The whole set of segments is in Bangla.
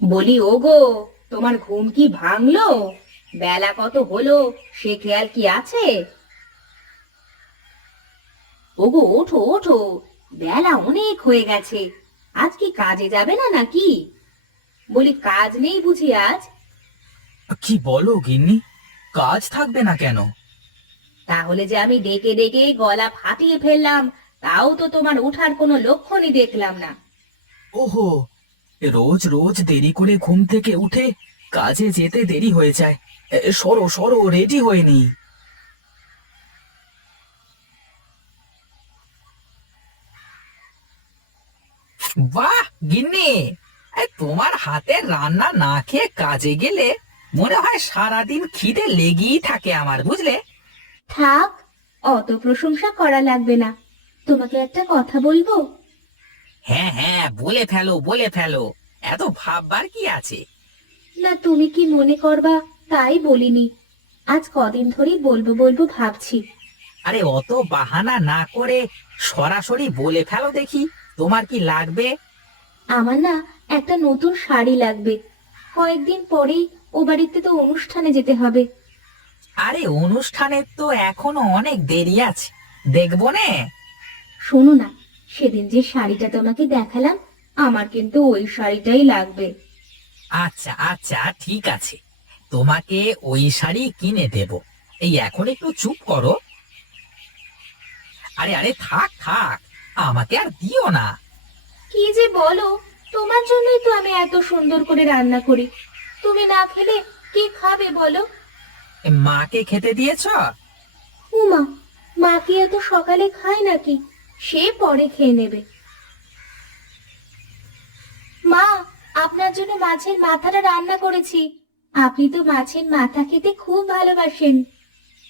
বলি ওগো, তোমার ঘুম কি ভাঙলো? বেলা কত হলো সে খেয়াল কি আছে? ওগো ওঠো ওঠো, বেলা অনেক হয়ে গেছে। আজ কি কাজে যাবে না নাকি? বলি কাজ নেই বুঝি আজ? কি বলো গিন্নি? কাজ থাকবে না কেন? তাহলে যে আমি ডেকে ডেকে গলা ফাটিয়ে ফেললাম, তাও তো তোমার ওঠার কোনো লক্ষণই দেখলাম না। ওহো, রোজ রোজ দেরি করে ঘুম থেকে উঠে কাজে যেতে দেরি হয়ে যায়। সরো সরো, রেডি হয়ে নি। বাহ গিন্নি, তোমার হাতের রান্না না খেয়ে কাজে গেলে মনে হয় সারাদিন খিদে লেগেই থাকে আমার, বুঝলে? থাক, অত প্রশংসা করা লাগবে না। তোমাকে একটা কথা বলবো? হ্যাঁ হ্যাঁ, বলে ফেলো বলে ফেলো, এত ভাববার কি আছে? না, তুমি কি মনে করবা তাই বলিনি। আজ কদিন ধরেই বলবো বলবো ভাবছি। আরে অত বাহানা না করে সরাসরি বলে ফেলো দেখি, তোমার কি লাগবে? আমার না একটা নতুন শাড়ি লাগবে। কয়েকদিন পরেই ও বাড়িতে তো অনুষ্ঠানে যেতে হবে। আরে অনুষ্ঠানের তো এখনো অনেক দেরি আছে, দেখবো নে। শোনো না, সেদিন যে শাড়িটা তোমাকে দেখালাম, আমার কিন্তু ওই শাড়িটাই লাগবে। আচ্ছা আচ্ছা, ঠিক আছে, তোমাকে ওই শাড়ি কিনে দেব। এই এখন একটু চুপ করো। আরে আরে, থাক থাক, আমাকে আর দিও না। কি যে বলো! তোমার জন্যই তো আমি এত সুন্দর করে রান্না করি। তুমি না খেলে কে খাবে বলো? মাকে খেতে দিয়েছ? উমা, মা কি এত সকালে খায় নাকি? সে পরে খেয়ে নেবে। মা, আপনার জন্য মাছের মাথাটা রান্না করেছি। আপনি তো মাছের মাথা খেতে খুব ভালোবাসেন।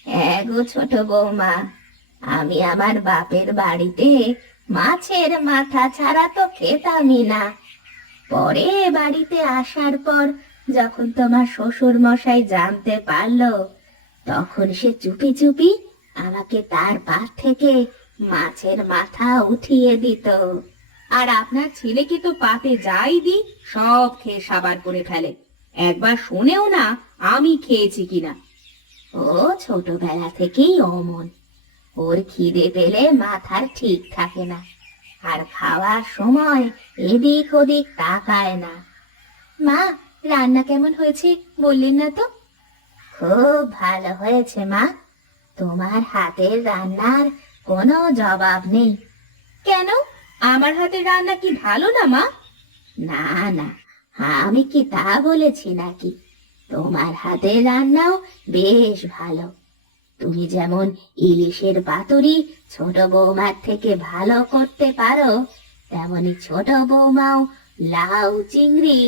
হ্যাঁ গো ছোট বৌমা, আমি আমার বাপের বাড়িতে মাছের মাথা ছাড়া তো খেতামই না। পরে বাড়িতে আসার পর যখন তোমার শ্বশুর মশাই জানতে পারলো, তখন সে চুপি চুপি আমাকে তার পাত থেকে মাছের মাথা উঠিয়ে দিত। আর আপনার ছেলেকে তো পাতে যাই দি, সব খেয়ে সাবার করে ফেলে। একবার শুনেও না আমি খেয়েছি কিনা। ও ছোটবেলা থেকেই অমন। ওর খিদে পেলে মাথার ঠিক থাকে না, আর খাওয়ার সময় এদিক ওদিক তাকায় না। মা, রান্না কেমন হয়েছে বললেন না তো? খুব ভালো হয়েছে মা। তোমার হাতের রান্নার কোনো জবাব নেই। কেন, আমার হাতের রান্না কি ভালো না মা? না না, আমি কি তা বলেছি নাকি? তোমার হাতের রান্নাও বেশ ভালো। তুমি যেমন ইলিশের পাতুরি ছোট বৌমার থেকে ভালো করতে পারো, তেমনি ছোট বৌমাও লাউ চিংড়ি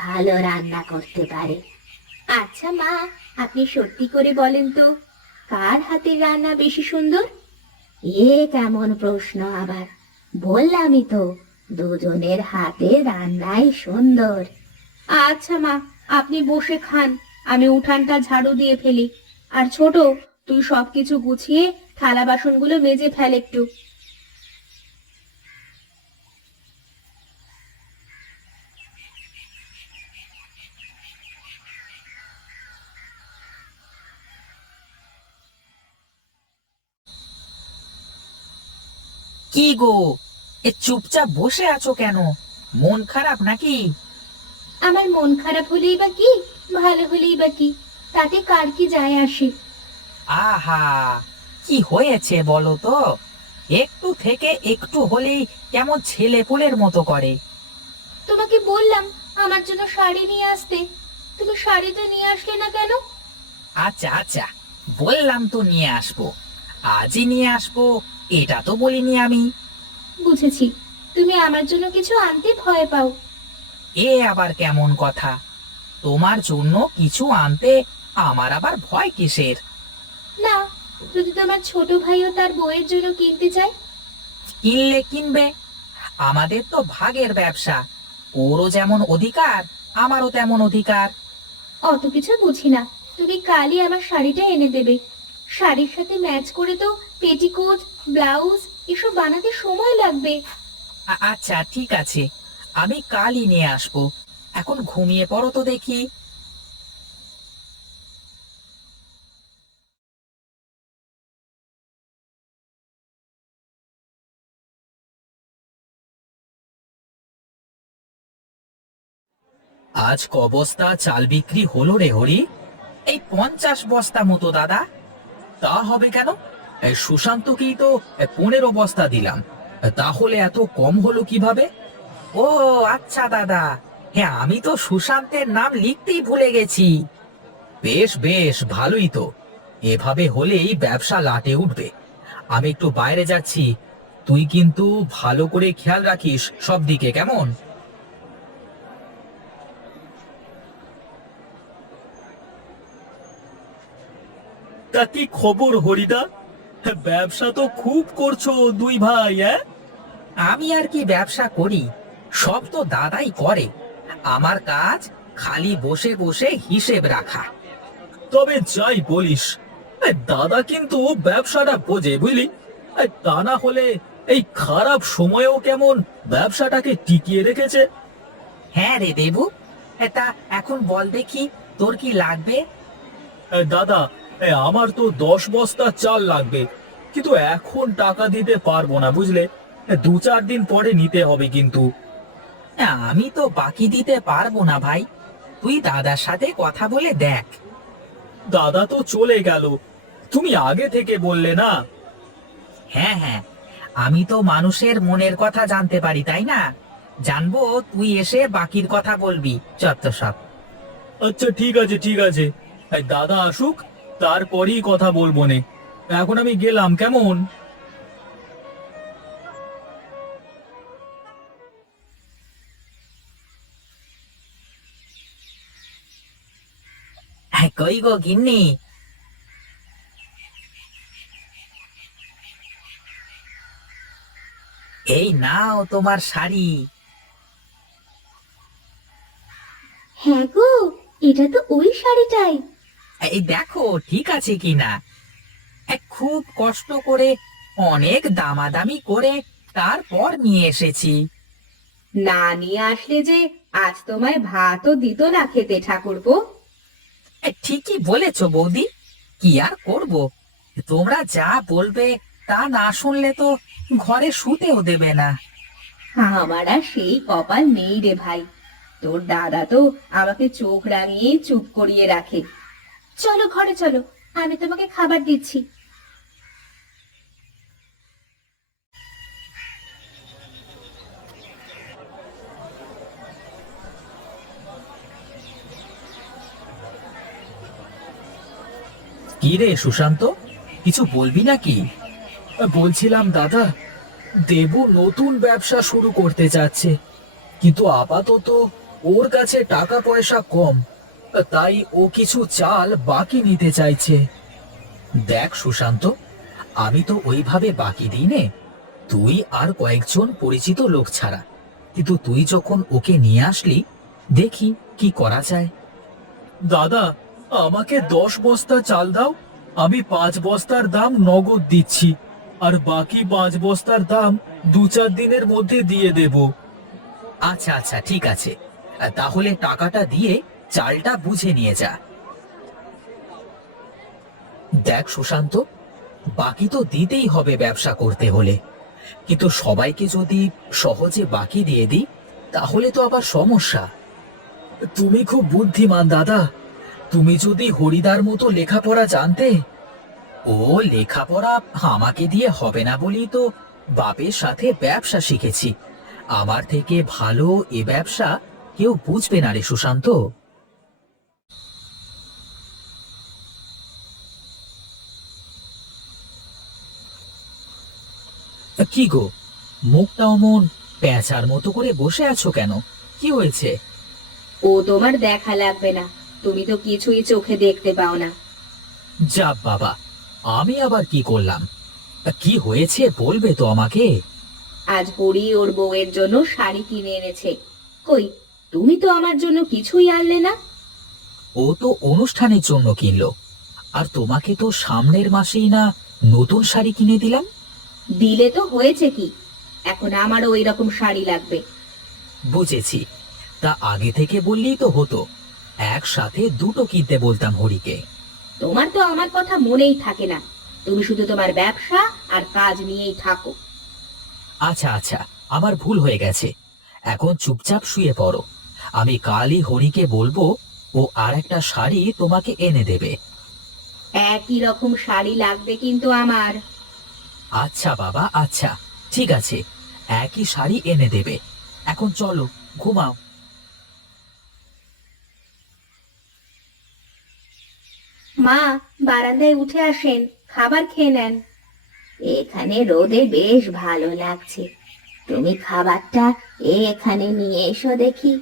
ভালো রান্না করতে পারে। আচ্ছা মা, আপনি সত্যি করে বলেন তো, কার হাতের রান্না বেশি সুন্দর? এ কেমন প্রশ্ন আবার! বললামই তো, দুজনের হাতে রান্নাই সুন্দর। আচ্ছা মা, আপনি বসে খান, আমি উঠানটা ঝাড়ু দিয়ে ফেলি। আর ছোট, তুই সবকিছু গুছিয়ে থালা বাসনগুলো মেজে ফেল একটু। কি গো, এ চুপচাপ বসে আছো কেন? মন খারাপ নাকি? আমার মন খারাপ হলেই বা কি, ভালো হলেই বা কি, তাতে কার কি যায় আসে? আহা, কি হয়েছে বলো তো? একটু থেকে একটু হলেই কেমন ছেলে পুলের মতো করে। তোমাকে বললাম আমার জন্য শাড়ি নিয়ে আসতে, তুমি শাড়িটা নিয়ে আসলে না কেন? আচ্ছা আচ্ছা, বললাম তো নিয়ে আসবো, আজই নিয়ে আসবো, এটা তো বলিনি আমি। বুঝেছি, তুমি আমার জন্য কিছু আনতে ভয় পাও। এ আবার কেমন কথা? তোমার জন্য কিছু আনতে আমার আবার ভয় কিসের? না, যদি তোমার ছোট ভাইও তার বউয়ের জন্য কিনতে চায়? কিনলে কিনবে, আমাদের তো ভাগের ব্যবসা, ওরও যেমন অধিকার আমারও তেমন অধিকার। অত কিছু বুঝি না, তুমি কালই আমার শাড়িটা এনে দেবে। শাড়ির সাথে ম্যাচ করে তো পেটিকোট, ব্লাউজ এসব বানাতে সময় লাগবে। আচ্ছা ঠিক আছে, আমি কালই নিয়ে আসবো। এখন ঘুমিয়ে পড়ো তো দেখি। আজ ক বস্তা চাল বিক্রি হলো রে হরি? এই 50 বস্তা মতো দাদা। তা হবে কেন? এই সুশান্তকেই তো 15 বস্তা দিলাম, তাহলে এত কম হলো কিভাবে? ও আচ্ছা দাদা, হ্যাঁ আমি তো সুশান্তের নাম লিখতেই ভুলে গেছি। বেশ বেশ, ভালোই তো। এভাবে হলেই ব্যবসা লাটে উঠবে। আমি একটু বাইরে যাচ্ছি, তুই কিন্তু ভালো করে খেয়াল রাখিস সব দিকে, কেমন? তা কি খবর হরিদা? ব্যবসা তো খুব করছো দুই ভাই। আমি আর কি ব্যবসা করি, সব তো দাদাই করে। আমার কাজ খালি বসে বসে হিসেব রাখা। তবে যাই বলিস, দাদা কিন্তু ব্যবসাটা বোঝে, বুঝলি? তা না হলে এই খারাপ সময়েও কেমন ব্যবসাটাকে টিকিয়ে রেখেছে। হ্যাঁ রে দেবু, তা এখন বল দেখি তোর কি লাগবে? দাদা, আমার তো 10 বস্তা চাল লাগবে, কিন্তু এখন টাকা দিতে পারবো না, বুঝলে? 2-4 দিন পরে নিতে হবে কিন্তু। আমি তো বাকি দিতে পারবো না ভাই, তুই দাদার সাথে কথা বলে দেখ। দাদা তো চলে গেল, তুমি আগে থেকে বললে না। হ্যাঁ হ্যাঁ, আমি তো মানুষের মনের কথা জানতে পারি, তাই না? জানবো তুই এসে বাকির কথা বলবি, যত সব। আচ্ছা ঠিক আছে ঠিক আছে, দাদা আসুক তারপরেই কথা বলবো নে। এখন আমি গেলাম, কেমন? কই গো গিন্নি? এই নাও তোমার শাড়ি। হ্যাঁ গো, এটা তো ওই শাড়িটাই। এই দেখো ঠিক আছে কিনা। খুব কষ্ট করে অনেক দামাদামি করে তারপর নিয়ে এসেছি। না নিয়ে আসলে যে আজ তোমায় ভাতও দিত না খেতে, ঠাকুরপো। ঠিকই বলেছো বৌদি, কি আর করব, তোমরা যা বলবে তা না শুনলে তো ঘরে শুতেও দেবে না। আমার আর সেই কপাল নেই রে ভাই। তোর দাদা তো আমাকে চোখ রাঙিয়ে চুপ করিয়ে রাখে। চলো ঘরে চলো, আমি তোমাকে খাবার দিচ্ছি। কি রে সুশান্ত, কিছু বলবি নাকি? বলছিলাম দাদা, দেবু নতুন ব্যবসা শুরু করতে যাচ্ছে, কিন্তু আপাতত ওর কাছে টাকা পয়সা কম, তাই ও কিছু চাল বাকি নিতে চাইছে। দেখ সুশান্ত, আমি তো ওইভাবে বাকি দিই নে, তুই আর কয়েকজন পরিচিত লোক ছাড়া। কিন্তু তুই যখন ওকে নিয়ে আসলি, দেখি কি করা যায়। দাদা, আমাকে 10 বস্তা চাল দাও, আমি 5 বস্তার দাম নগদ দিচ্ছি, আর বাকি 5 বস্তার দাম 2-4 দিনের মধ্যে দিয়ে দেব। আচ্ছা আচ্ছা ঠিক আছে, তাহলে টাকাটা দিয়ে চালটা বুঝে নিয়ে যা। দেখ সুশান্ত, বাকি তো দিতেই হবে ব্যবসা করতে হলে, কিন্তু সবাইকে যদি সহজে বাকি দিয়ে দিই তাহলে তো আবার সমস্যা। তুমি খুব বুদ্ধিমান দাদা, তুমি যদি হরিদার মতো লেখাপড়া জানতে। ও লেখাপড়া আমাকে দিয়ে হবে না বলেই তো বাপের সাথে ব্যবসা শিখেছি। আমার থেকে ভালো এ ব্যবসা কেউ বুঝবে না রে সুশান্ত। কি গো, মুখটা অমন পেঁচার মতো করে বসে আছো কেন? কি হয়েছে? ও তোমার দেখা লাগবে না, তুমি তো কিছুই চোখে দেখতে পাও না। যা বাবা, আমি আবার কি করলাম? কি হয়েছে বলবে তো আমাকে। আজ হরি ওর বউয়ের জন্য শাড়ি কিনে এনেছে। কই, তুমি তো আমার জন্য কিছুই আনলে না। ও তো অনুষ্ঠানের জন্য কিনলো, আর তোমাকে তো সামনের মাসেই না নতুন শাড়ি কিনে দিলাম। দিলে তো হয়েছে কি, এখন আমারও ওই রকম শাড়ি লাগবে। বুঝেছি, তা আগে থেকে বললেই তো হতো, একসাথে দুটো কিনতে বলতাম হরিকে। তোমার তো আমার কথা মনেই থাকে না, তুমি শুধু তোমার ব্যবসা আর কাজ নিয়েই থাকো। আচ্ছা আচ্ছা, আমার ভুল হয়ে গেছে, এখন চুপচাপ শুয়ে পড়ো। আমি কালই হরিকে বলবো, ও আর একটা শাড়ি তোমাকে এনে দেবে। একই রকম শাড়ি লাগবে কিন্তু আমার। আচ্ছা বাবা, আচ্ছা, ঠিক আছে, একই শাড়ি এনে দেবে। এখন চলো, ঘুমাও। মা, বারান্দায় উঠে আসেন, খাবার খেয়ে নেন। এখানে রোদে বেশ ভালো লাগছে, তুমি খাবারটা এখানে নিয়ে এসো দেখি।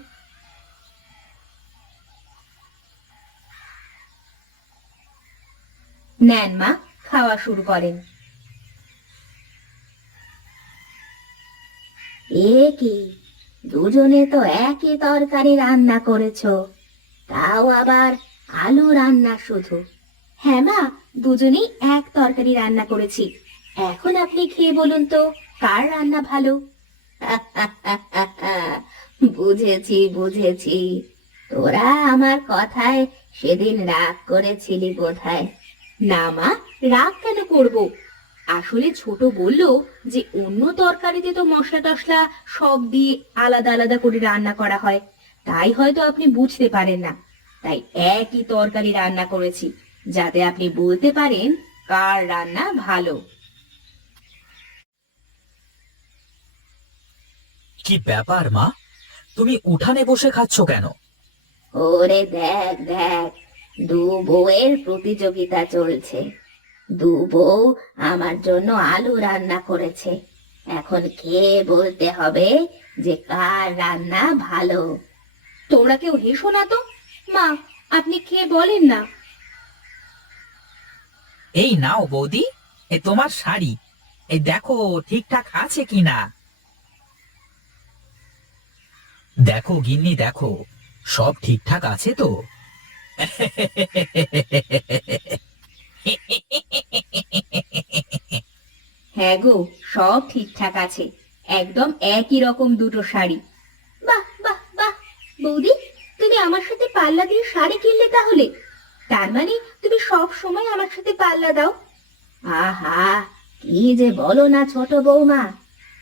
নেন মা, খাওয়া শুরু করেন। এ কি, দুজনে তো একই তরকারি রান্না করেছো, তাও আবার আলু রান্না শুধু। হ্যাঁ মা, দুজনেই এক তরকারি রান্না করেছি। এখন আপনি খেয়ে বলুন তো, কার রান্না ভালো? বুঝেছি বুঝেছি, তোরা আমার কথায় সেদিন রাগ করেছিলি বোধহয়। না মা, রাগ কেন করব? আসলে ছোট বলল যে অন্য তরকারিতে তো মশলা টশলা সব দিয়ে আলাদা আলাদা করে রান্না করা হয়, তাই হয়তো আপনি বুঝতে পারেন না। তাই একই তরকারি রান্না করেছি, যাতে আপনি বলতে পারেন কার রান্না ভালো। কি ব্যাপার মা, তুমি উঠানে বসে খাচ্ছ কেন? ওরে দেখ দেখ, দু বউয়ের প্রতিযোগিতা চলছে। দু বউ আমার জন্য আলু রান্না করেছে, এখন খেয়ে বলতে হবে যে কার রান্না ভালো। তোমরা কেউ হেসো না তো। মা, আপনি খেয়ে বলেন না। এই নাও বৌদি, এ তোমার শাড়ি, এই দেখো ঠিকঠাক আছে কিনা। দেখো গিন্নি, দেখো সব ঠিকঠাক আছে তো? হ্যাঁ গো, সব ঠিকঠাক আছে, একদম একই রকম দুটো শাড়ি। বাহ বাহ বাহ, বৌদি, তুমি আমার সাথে পাল্লা দিয়ে শাড়ি কিনলে তাহলে? তার মানে তুমি সব সময় আমার সাথে পাল্লা দাও? আহা, কি যে বলো না ছোট বৌমা,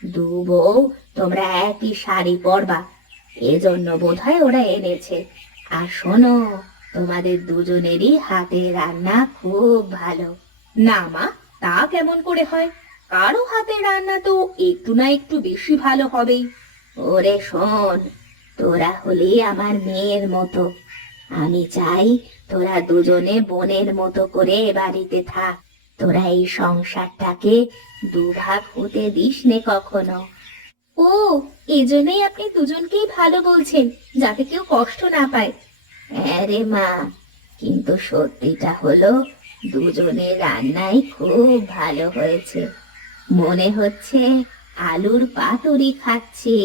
দু বউ তোমরা একই শাড়ি পরবা, এজন্য বোধহয় ওরা এনেছে। আর শোনো, তোমাদের দুজনেরই হাতে রান্না খুব ভালো। না মা, তা কেমন করে হয়? কারো হাতে রান্না তো একটু না একটু বেশি ভালো হবেই। ওরে শোন, তোরা হলি আমার মেয়ের মতো, আমি চাই তোরা দুজনে বোনের মতো করে এ বাড়িতে থাক। তোরা এই সংসারটাকে দুভাগ হতে দিস নে কখনো। ও, এজন্যই আপনি দুজনকেই ভালো বলছেন, যাতে কেউ কষ্ট না পায়। হ্যাঁ রে মা, কিন্তু সত্যিটা হলো দুজনের রান্নাই খুব ভালো হয়েছে, মনে হচ্ছে আলুর পাতুরি খাচ্ছি।